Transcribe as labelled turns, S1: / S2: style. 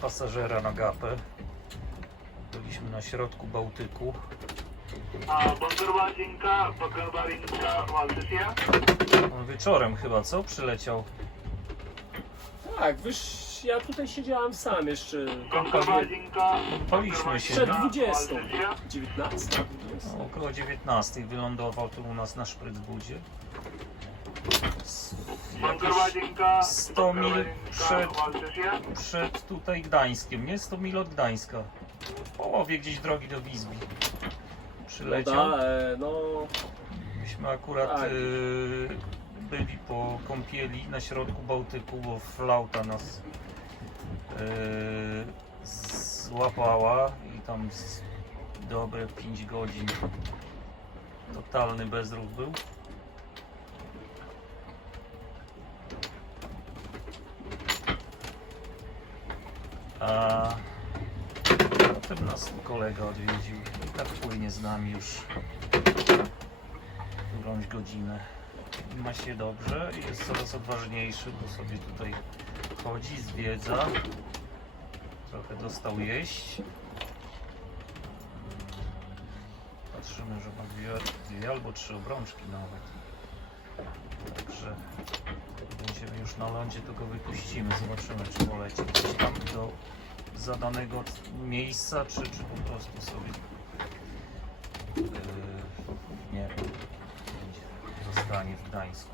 S1: pasażera na gapę. Byliśmy na środku Bałtyku. On wieczorem chyba, co? Przyleciał.
S2: Tak, wyż ja tutaj siedziałem sam jeszcze.
S1: Paliśmy się,
S2: Przed
S1: no.
S2: 20.
S3: Waldysja.
S2: 19.
S1: No, około 19 wylądował tu u nas na Szprycbudzie. Jakieś
S3: Bangarwadzinka,
S1: 100 mil przed- przed tutaj Gdańskiem, nie? 100 mil od Gdańska. W połowie gdzieś drogi do Wizbi. Przyleciał.
S2: No, da, e, no
S1: Myśmy akurat
S2: Tak.
S1: y, byli po kąpieli na środku Bałtyku, bo flauta nas y, złapała i tam z dobre 5 godzin totalny bezruch był. A potem nas kolega odwiedził i tak płynie z nami już którąś godzinę. Ma się dobrze i jest coraz odważniejszy, bo sobie tutaj chodzi, zwiedza. Trochę dostał jeść. Patrzymy, że ma dwie, dwie albo trzy obrączki nawet. Także już na lądzie, to go wypuścimy. Zobaczymy, czy poleci gdzieś tam do zadanego miejsca, czy, czy po prostu sobie yy, nie wiem, zostanie w Gdańsku.